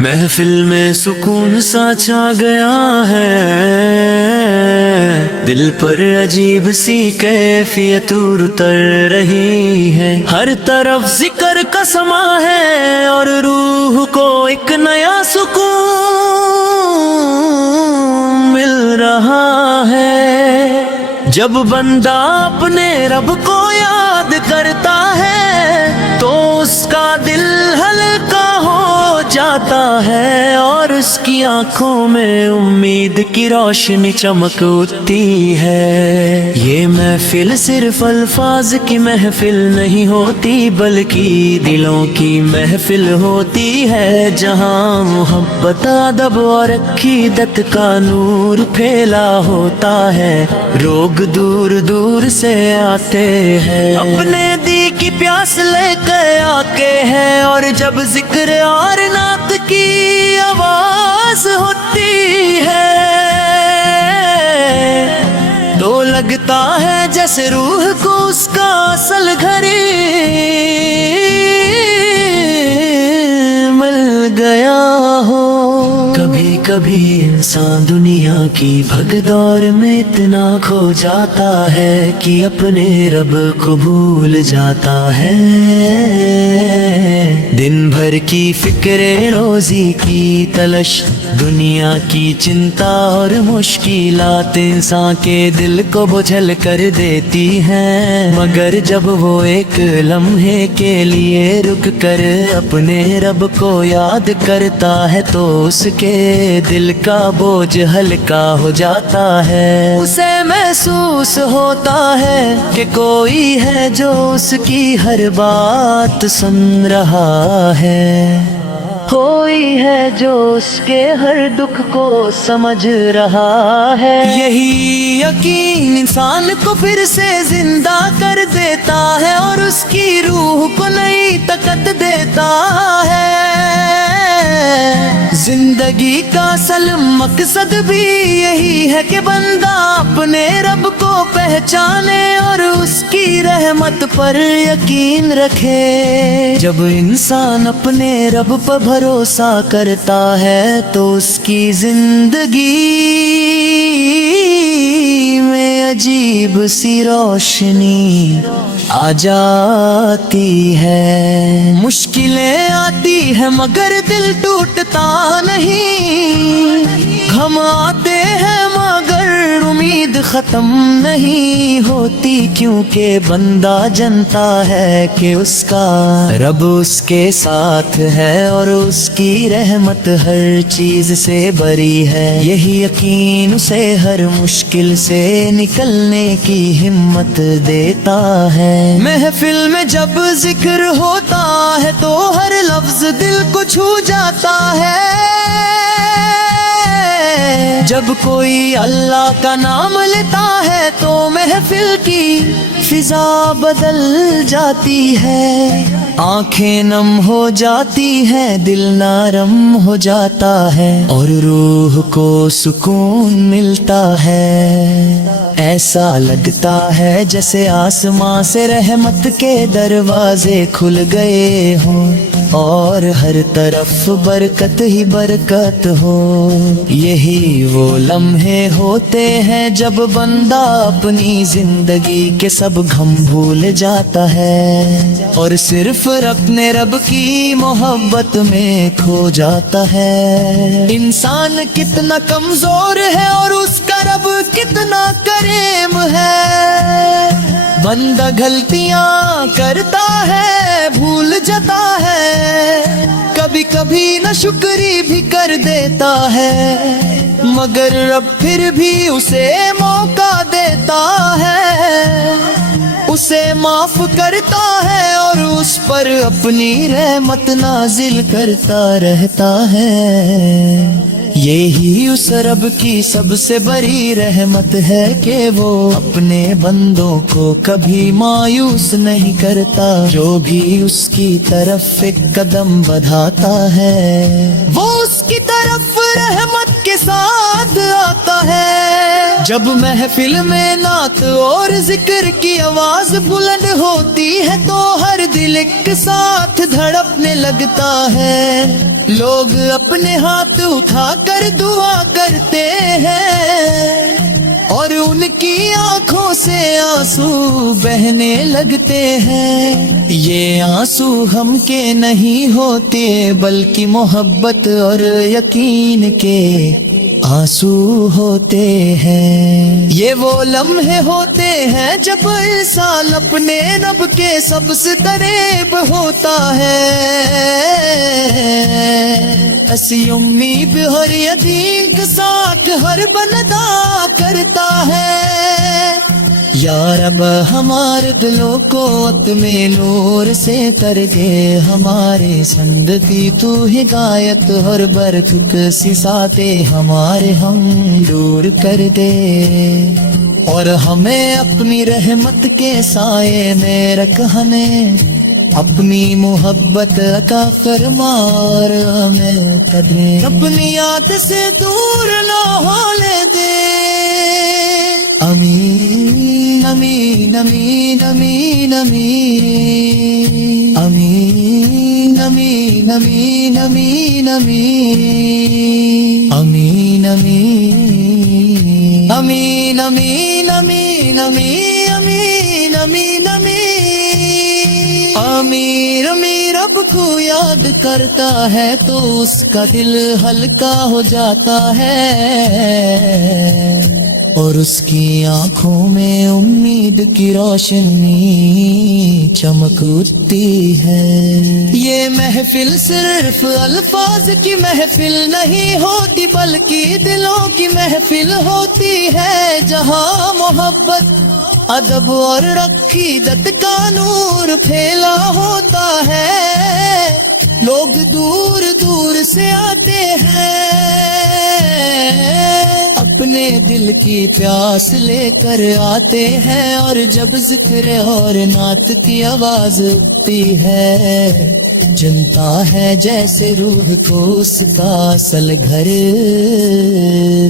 محفل میں سکون سا چھا گیا ہے، دل پر عجیب سی کیفیت اتر رہی ہے، ہر طرف ذکر کا سما ہے اور روح کو ایک نیا سکون مل رہا ہے۔ جب بندہ اپنے رب کو یاد کرتا ہے تو اس کا دل ہلکا ہو جاتا ہے اور اس کی آنکھوں میں امید کی روشنی چمک اٹھتی ہے۔ یہ محفل صرف الفاظ کی محفل نہیں ہوتی بلکہ دلوں کی محفل ہوتی ہے، جہاں محبت، ادب اور عقیدت کا نور پھیلا ہوتا ہے۔ لوگ دور دور سے آتے ہیں، اپنے دی کی پیاس لے کے آتے ہیں، اور جب ذکر اور نعت کی آواز ہوتی ہے تو لگتا ہے جیسے روح کو اس کا اصل گھر مل گیا ہو۔ کبھی کبھی انسان دنیا کی بھگدڑ میں اتنا کھو جاتا ہے کہ اپنے رب کو بھول جاتا ہے۔ دن بھر کی فکر روزی کی تلش، دنیا کی چنتا اور مشکلات انسان کے دل کو بجھل کر دیتی ہیں، مگر جب وہ ایک لمحے کے لیے رک کر اپنے رب کو یاد کرتا ہے تو اس کے دل کا بوجھ ہلکا ہو جاتا ہے۔ اسے محسوس ہوتا ہے کہ کوئی ہے جو اس کی ہر بات سن رہا ہے، کوئی ہے جو اس کے ہر دکھ کو سمجھ رہا ہے۔ یہی یقین انسان کو پھر سے زندہ کر دیتا ہے اور اس کی روح کو نئی طاقت دیتا ہے۔ زندگی کا اصل مقصد بھی یہی ہے کہ بندہ اپنے رب کو پہچانے اور اس کی رحمت پر یقین رکھے۔ جب انسان اپنے رب پر بھروسہ کرتا ہے تو اس کی زندگی میں عجیب سی روشنی آ جاتی ہے۔ مشکلیں آتی ہیں مگر دل ٹوٹتا نہیں، غم آتے ہیں مگر امید ختم نہیں ہوتی، کیونکہ بندہ جانتا ہے کہ اس کا رب اس کے ساتھ ہے اور اس کی رحمت ہر چیز سے بری ہے۔ یہی یقین اسے ہر مشکل سے نکلنے کی ہمت دیتا ہے۔ محفل میں جب ذکر ہوتا ہے تو ہر لفظ دل کو چھو جاتا ہے، جب کوئی اللہ کا نام لیتا ہے تو محفل کی فضا بدل جاتی ہے، آنکھیں نم ہو جاتی ہیں، دل نرم ہو جاتا ہے اور روح کو سکون ملتا ہے۔ ایسا لگتا ہے جیسے آسمان سے رحمت کے دروازے کھل گئے ہوں اور ہر طرف برکت ہی برکت ہو۔ یہی وہ لمحے ہوتے ہیں جب بندہ اپنی زندگی کے سب غم بھول جاتا ہے اور صرف اپنے رب کی محبت میں کھو جاتا ہے۔ انسان کتنا کمزور ہے اور اس کا رب کتنا کریم ہے، بندہ غلطیاں کرتا ہے، بھول جاتا ہے، کبھی کبھی ناشکری بھی کر دیتا ہے، مگر رب پھر بھی اسے موقع دیتا ہے، اسے معاف کرتا ہے اور اس پر اپنی رحمت نازل کرتا رہتا ہے۔ یہی اس رب کی سب سے بڑی رحمت ہے کہ وہ اپنے بندوں کو کبھی مایوس نہیں کرتا، جو بھی اس کی طرف ایک قدم بڑھاتا ہے وہ اس کی طرف رحمت کے ساتھ آتا ہے۔ جب محفل میں نعت اور ذکر کی آواز بلند ہوتی ہے تو ہر دل ایک ساتھ دھڑکنے لگتا ہے، لوگ اپنے ہاتھ اٹھا کر دعا کرتے ہیں اور ان کی آنکھوں سے آنسو بہنے لگتے ہیں. یہ آنسو ہم کے نہیں ہوتے بلکہ محبت اور یقین کے آنسو ہوتے ہیں. یہ وہ لمحے ہوتے ہیں جب انسان اپنے رب کے سب سے قریب ہوتا ہے. ایسی امید ہر یقین کے ساتھ ہر بندہ کرتا ہے. یا رب ہمارے دلوں کو اپنے نور سے کر دے، ہمارے زندگی تو ہدایت اور برکت سی ساتے ہمارے ہم دور کر دے، اور ہمیں اپنی رحمت کے سائے میں رکھنے اپنی محبت عطا فرما اور ہمیں قدریں اپنی یاد سے دور نہ ہونے دے. آمین آمین آمین آمین آمین آمین آمین آمین آمین آمین آمین آمین آمین آمین آمین آمین آمین آمین آمین. امیر امیر رب کو یاد کرتا ہے تو اس کا دل ہلکا ہو جاتا ہے اور اس کی آنکھوں میں امید کی روشنی چمک اٹھتی ہے. یہ محفل صرف الفاظ کی محفل نہیں ہوتی بلکہ دلوں کی محفل ہوتی ہے، جہاں محبت ادب اور عقیدت کا نور پھیلا ہوتا ہے. لوگ دور دور سے آتے ہیں، اپنے دل کی پیاس لے کر آتے ہیں، اور جب ذکر اور نعت کی آواز اٹھتی ہے جنتا ہے جیسے روح کو اس کا اصل گھر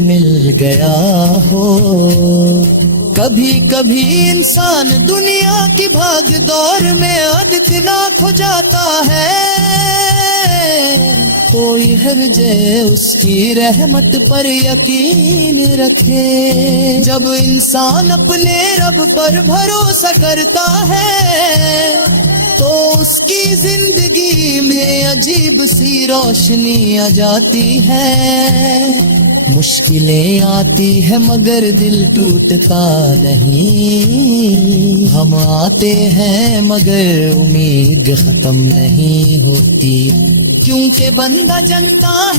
مل گیا ہو. کبھی کبھی انسان دنیا کی بھاگ دور میں ادکناک ہو جاتا ہے، کوئی ہے اس کی رحمت پر یقین رکھے. جب انسان اپنے رب پر بھروسہ کرتا ہے تو اس کی زندگی میں عجیب سی روشنی آ جاتی ہے. مشکلیں آتی ہے مگر دل ٹوٹتا نہیں، ہم آتے ہیں مگر امید ختم نہیں ہوتی، کیونکہ بندہ جنتا ہے